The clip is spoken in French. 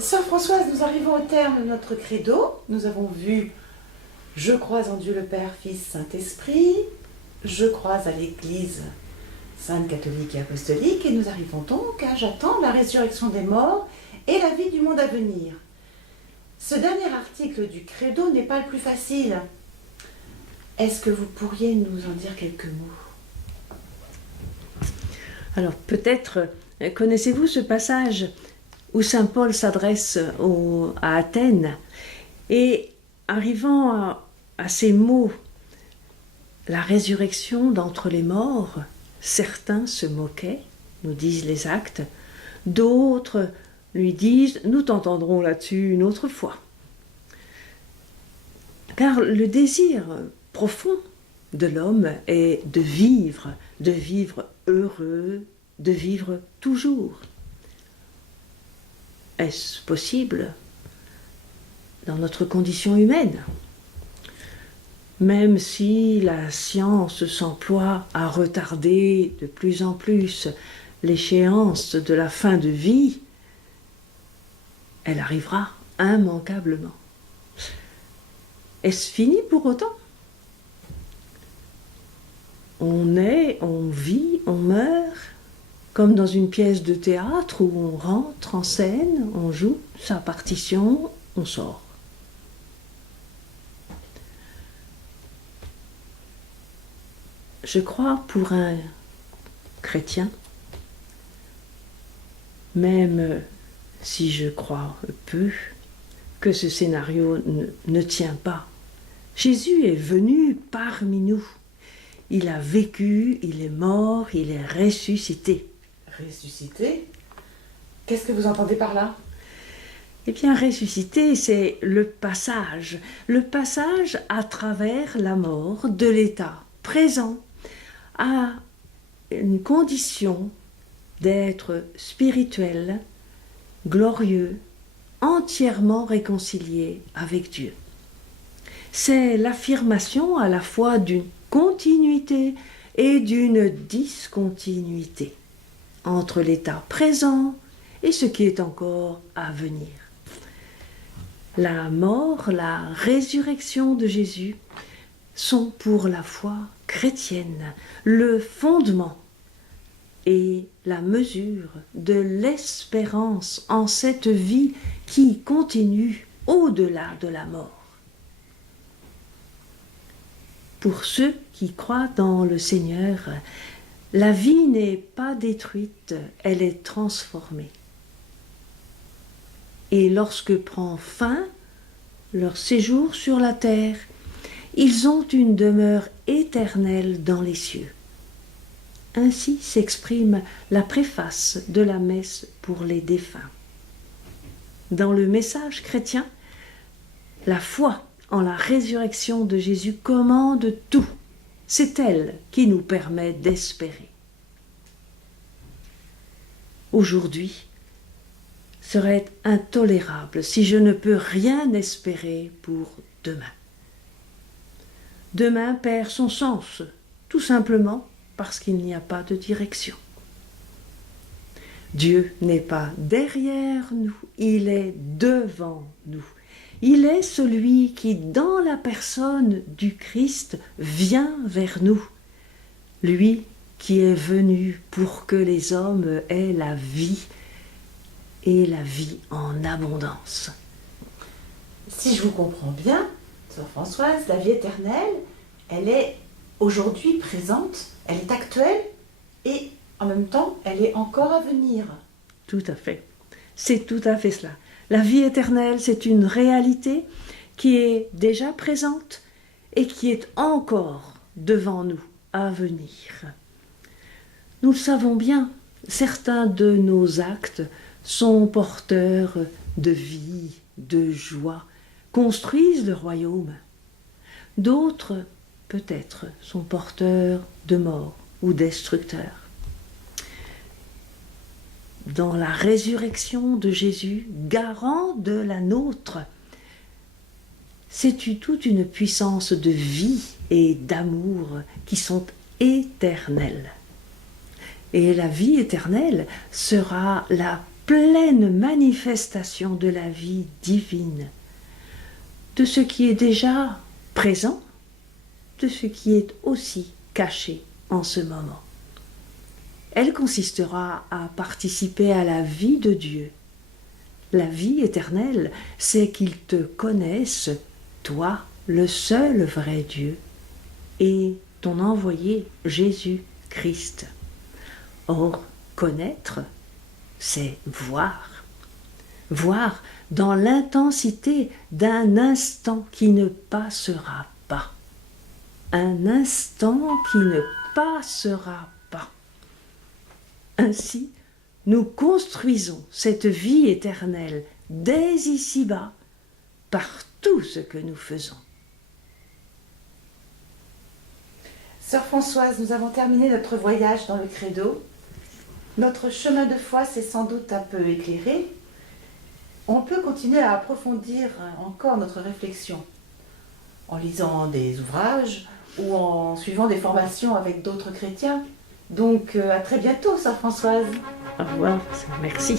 Sœur Françoise, nous arrivons au terme de notre credo. Nous avons vu « Je crois en Dieu le Père, Fils, Saint-Esprit »,« Je crois à l'Église sainte, catholique et apostolique » et nous arrivons donc à « J'attends la résurrection des morts et la vie du monde à venir ». Ce dernier article du credo n'est pas le plus facile. Est-ce que vous pourriez nous en dire quelques mots? Alors peut-être connaissez-vous ce passage où saint Paul s'adresse à Athènes et arrivant à ces mots, la résurrection d'entre les morts, certains se moquaient, nous disent les Actes, d'autres lui disent « nous t'entendrons là-dessus une autre fois ». Car le désir profond de l'homme est de vivre heureux, de vivre toujours. Est-ce possible dans notre condition humaine? Même si la science s'emploie à retarder de plus en plus l'échéance de la fin de vie, elle arrivera immanquablement. Est-ce fini pour autant? On naît, on vit, on meurt, comme dans une pièce de théâtre où on rentre en scène, on joue sa partition, on sort. Je crois pour un chrétien, même si je crois peu, que ce scénario ne tient pas. Jésus est venu parmi nous. Il a vécu, il est mort, il est ressuscité. Ressuscité? Qu'est-ce que vous entendez par là? Eh bien, ressuscité, c'est le passage à travers la mort de l'état présent à une condition d'être spirituel, glorieux, entièrement réconcilié avec Dieu. C'est l'affirmation à la fois d'une continuité et d'une discontinuité entre l'état présent et ce qui est encore à venir. La mort, la résurrection de Jésus sont pour la foi chrétienne le fondement et la mesure de l'espérance en cette vie qui continue au-delà de la mort. Pour ceux qui croient dans le Seigneur, la vie n'est pas détruite, elle est transformée. Et lorsque prend fin leur séjour sur la terre, ils ont une demeure éternelle dans les cieux. Ainsi s'exprime la préface de la messe pour les défunts. Dans le message chrétien, la foi en la résurrection de Jésus commande tout. C'est elle qui nous permet d'espérer. Aujourd'hui, serait intolérable si je ne peux rien espérer pour demain. Demain perd son sens, tout simplement parce qu'il n'y a pas de direction. Dieu n'est pas derrière nous, il est devant nous. Il est celui qui, dans la personne du Christ, vient vers nous. Lui qui est venu pour que les hommes aient la vie et la vie en abondance. Si je vous comprends bien, sœur Françoise, la vie éternelle, elle est aujourd'hui présente, elle est actuelle et en même temps, elle est encore à venir. Tout à fait. C'est tout à fait cela. La vie éternelle, c'est une réalité qui est déjà présente et qui est encore devant nous, à venir. Nous le savons bien, certains de nos actes sont porteurs de vie, de joie, construisent le royaume. D'autres, peut-être, sont porteurs de mort ou destructeurs. Dans la résurrection de Jésus, garant de la nôtre, c'est toute une puissance de vie et d'amour qui sont éternelles. Et la vie éternelle sera la pleine manifestation de la vie divine, de ce qui est déjà présent, de ce qui est aussi caché en ce moment. Elle consistera à participer à la vie de Dieu. La vie éternelle, c'est qu'il te connaisse, toi, le seul vrai Dieu, et ton envoyé Jésus-Christ. Or, connaître, c'est voir. Voir dans l'intensité d'un instant qui ne passera pas. Un instant qui ne passera pas. Ainsi, nous construisons cette vie éternelle dès ici-bas par tout ce que nous faisons. Sœur Françoise, nous avons terminé notre voyage dans le Credo. Notre chemin de foi s'est sans doute un peu éclairé. On peut continuer à approfondir encore notre réflexion en lisant des ouvrages ou en suivant des formations avec d'autres chrétiens. Donc à très bientôt, Sœur Françoise. Au revoir, merci.